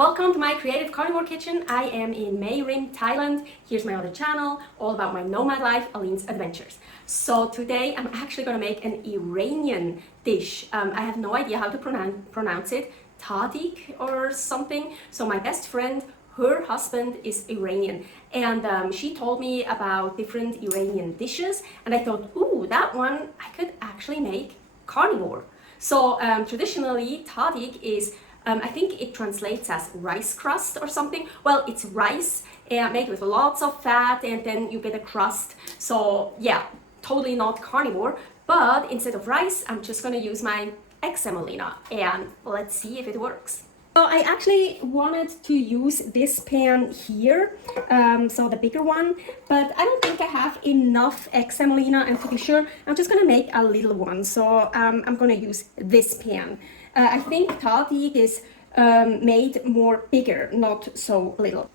Welcome to my creative carnivore kitchen. I am in Mae Rim, Thailand. Here's my other channel, all about my nomad life, Aline's Adventures. So today I'm actually gonna make an Iranian dish. I have no idea how to pronounce it, Tahdig or something. So my best friend, her husband is Iranian, and she told me about different Iranian dishes, and I thought, ooh, that one I could actually make carnivore. So traditionally, Tahdig is I think it translates as rice crust or something. Well, it's rice made with lots of fat, and then you get a crust. So yeah, totally not carnivore. But instead of rice, I'm just gonna use my egg semolina, and let's see if it works. So I actually wanted to use this pan here, so the bigger one, but I don't think I have enough egg semolina, and to be sure, I'm just gonna make a little one. So I'm gonna use this pan. I think Tahdig is made more bigger, not so little.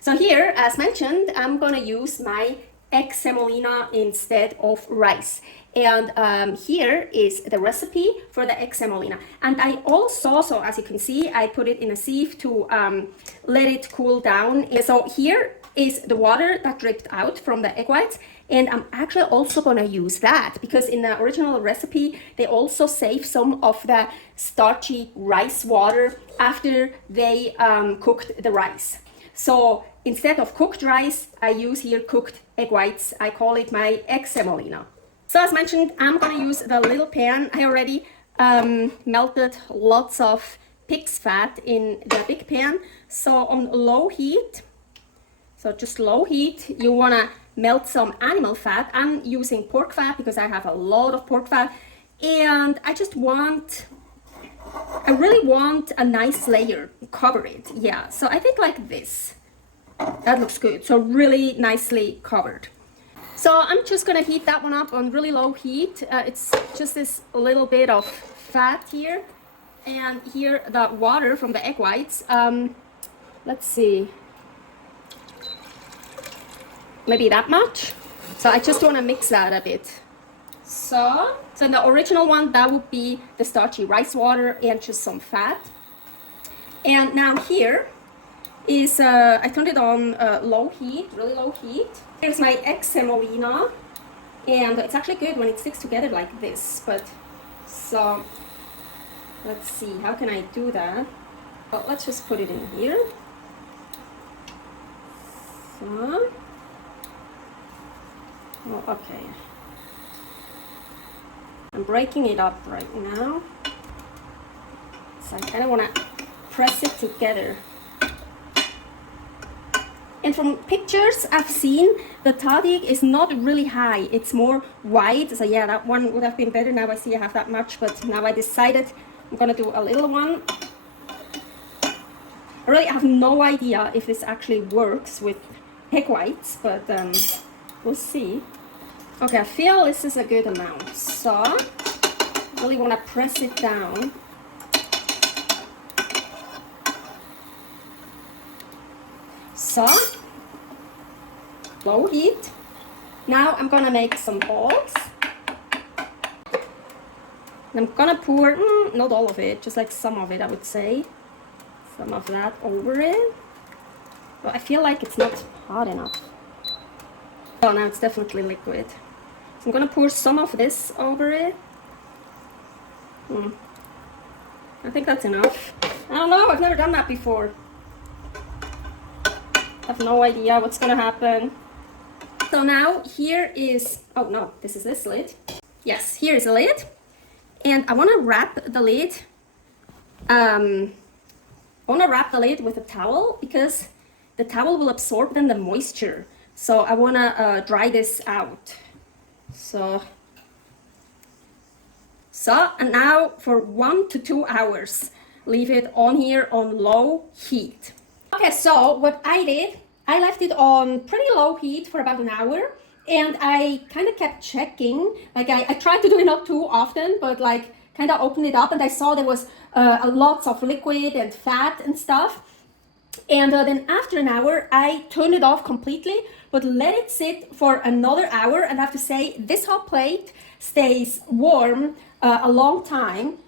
So here, as mentioned, I'm gonna use my egg semolina instead of rice. And here is the recipe for the egg semolina. And I also, so as you can see, I put it in a sieve to let it cool down. And so here is the water that dripped out from the egg whites, and I'm actually also gonna use that because in the original recipe they also save some of the starchy rice water after they cooked the rice. So instead of cooked rice, I use here cooked egg whites. I call it my egg semolina. So as mentioned, I'm gonna use the little pan. I already melted lots of pig's fat in the big pan. So on low heat, so just low heat, you wanna melt some animal fat. I'm using pork fat because I have a lot of pork fat, and I really want a nice layer, cover it. Yeah, so I think like this. That looks good, so really nicely covered. So I'm just gonna heat that one up on really low heat. It's just this little bit of fat here, and here the water from the egg whites. Let's see, maybe that much. So I just wanna mix that a bit. So in the original one, that would be the starchy rice water and just some fat. And now here is, I turned it on low heat, really low heat. Here's my egg semolina, and it's actually good when it sticks together like this, but so let's see, how can I do that? Well, let's just put it in here. So, oh, okay. I'm breaking it up right now. So I kind of want to press it together. And from pictures I've seen, the Tahdig is not really high. It's more wide. So yeah, that one would have been better. Now I see I have that much, but now I decided I'm gonna do a little one. I really have no idea if this actually works with egg whites, but we'll see. Okay, I feel this is a good amount. So I really want to press it down. So, low heat. Now I'm gonna make some balls. I'm gonna pour, not all of it, just like some of it, I would say. Some of that over it. But I feel like it's not hot enough. Oh, now it's definitely liquid. So I'm gonna pour some of this over it. I think that's enough. I don't know, I've never done that before. I have no idea what's gonna happen. So now here is, oh no, this is this lid. Yes, here is a lid. And I wanna wrap the lid. With a towel because the towel will absorb then the moisture. So I wanna dry this out. So, and now for 1 to 2 hours, leave it on here on low heat. Okay, so what I did, I left it on pretty low heat for about an hour, and I kind of kept checking. Like I tried to do it not too often, but like kind of opened it up, and I saw there was lots of liquid and fat and stuff. And then after an hour, I turned it off completely, but let it sit for another hour. And I have to say, this hot plate stays warm a long time.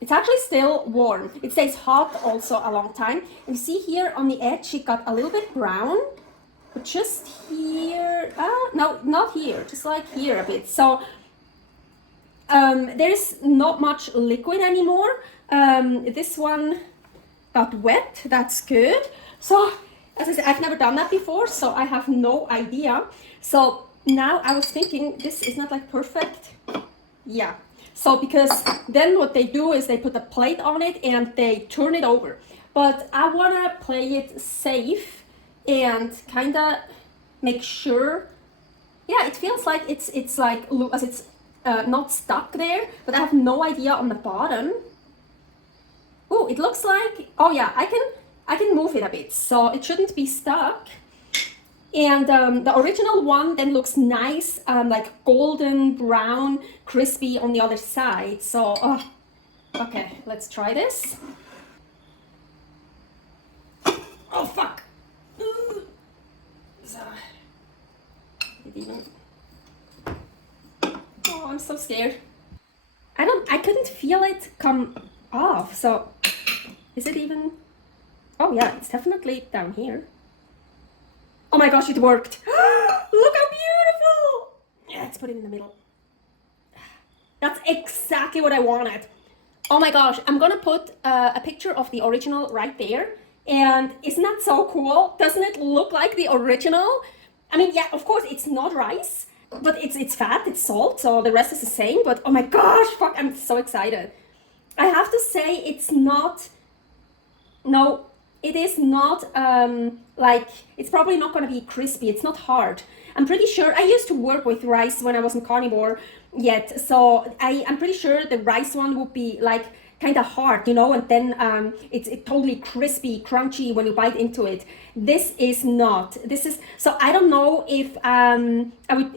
It's actually still warm. It stays hot also a long time. And you see here on the edge, it got a little bit brown, but just here, no, not here, just like here a bit. So there's not much liquid anymore. This one got wet, that's good. So as I said, I've never done that before, so I have no idea. So now I was thinking, this is not like perfect. Yeah. So because then what they do is they put a plate on it and they turn it over. But I want to play it safe and kind of make sure. Yeah, it feels like it's like as it's not stuck there, but I have no idea on the bottom. Oh, it looks like, oh yeah, I can move it a bit, so it shouldn't be stuck. And the original one then looks nice, like golden brown, crispy on the other side. So, okay, let's try this. Oh fuck! Oh, I'm so scared. I couldn't feel it come off. So, is it even? Oh yeah, it's definitely down here. Oh my gosh, it worked. Look how beautiful. Yeah, let's put it in the middle. That's exactly what I wanted. Oh my gosh, I'm gonna put a picture of the original right there. And isn't that so cool? Doesn't it look like the original? I mean, yeah, of course it's not rice, but it's fat, it's salt, so the rest is the same. But oh my gosh, fuck, I'm so excited. I have to say it's not, no, it is not like, it's probably not going to be crispy. It's not hard. I'm pretty sure, I used to work with rice when I was in Carnivore yet, so I'm pretty sure the rice one would be like kind of hard, you know, and then it's totally crispy, crunchy when you bite into it. This is not. This is, so I don't know if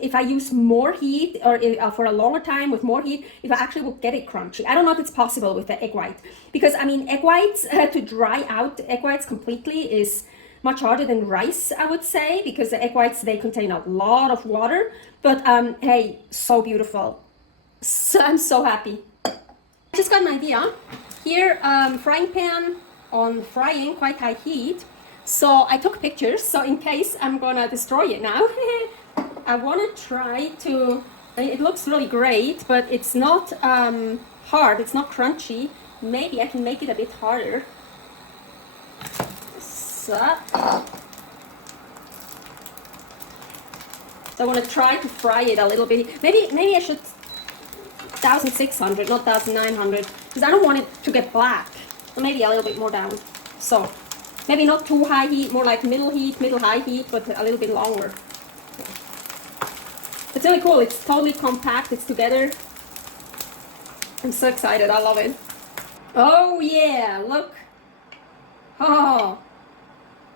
if I use more heat or if, for a longer time with more heat, if I actually would get it crunchy. I don't know if it's possible with the egg white, because I mean, egg whites, to dry out egg whites completely is much harder than rice, I would say, because the egg whites, they contain a lot of water. But hey, so beautiful. So I'm so happy. I just got an idea. Here, frying pan on frying, quite high heat. So I took pictures, so in case I'm gonna destroy it now, I wanna try to, it looks really great, but it's not hard, it's not crunchy. Maybe I can make it a bit harder. So I wanna try to fry it a little bit. Maybe I should 1600, not 1900, because I don't want it to get black. So maybe a little bit more down. So maybe not too high heat, more like middle heat, middle high heat, but a little bit longer. It's really cool. It's totally compact. It's together. I'm so excited. I love it. Oh yeah, look. Oh,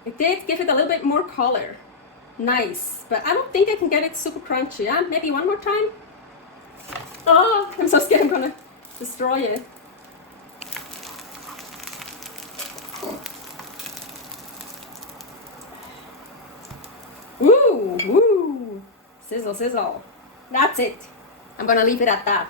it did give it a little bit more color. Nice, but I don't think I can get it super crunchy. Yeah? Maybe one more time. Oh, I'm so scared I'm gonna destroy it. Ooh, ooh, sizzle, sizzle. That's it. I'm gonna leave it at that.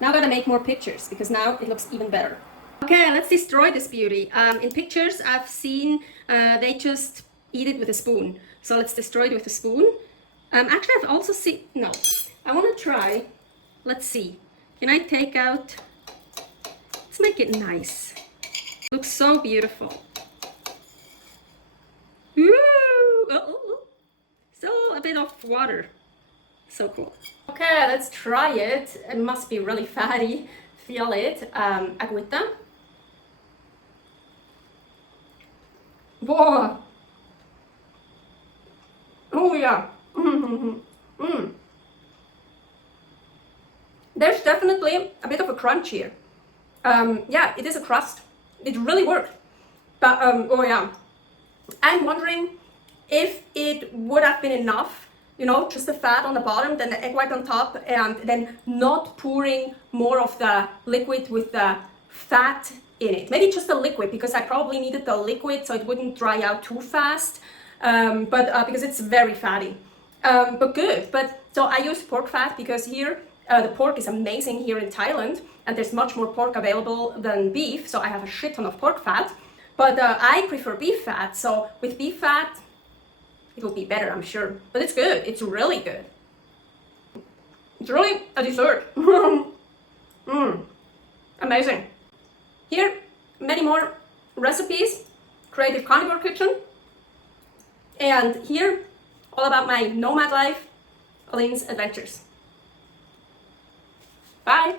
Now I'm gonna make more pictures because now it looks even better. Okay, let's destroy this beauty. In pictures I've seen they just eat it with a spoon. So let's destroy it with a spoon. Actually, I've also seen, no, I wanna try. Let's see. Can I take out? Let's make it nice. Looks so beautiful. Ooh! Oh. So a bit of water. So cool. Okay, let's try it. It must be really fatty. Feel it. Agüita. Whoa! Oh yeah. There's definitely a bit of a crunch here. Yeah, it is a crust. It really worked. But, oh yeah. I'm wondering if it would have been enough, you know, just the fat on the bottom, then the egg white on top, and then not pouring more of the liquid with the fat in it. Maybe just the liquid, because I probably needed the liquid so it wouldn't dry out too fast, because it's very fatty. But good. But so I use pork fat because here, the pork is amazing here in Thailand. and there's much more pork available than beef, so I have a shit ton of pork fat. But I prefer beef fat, so with beef fat, it will be better, I'm sure. But it's good. It's really good. It's really a dessert. Amazing. Here, many more recipes. Creative Carnivore Kitchen. And here, all about my nomad life, Aline's adventures. Bye.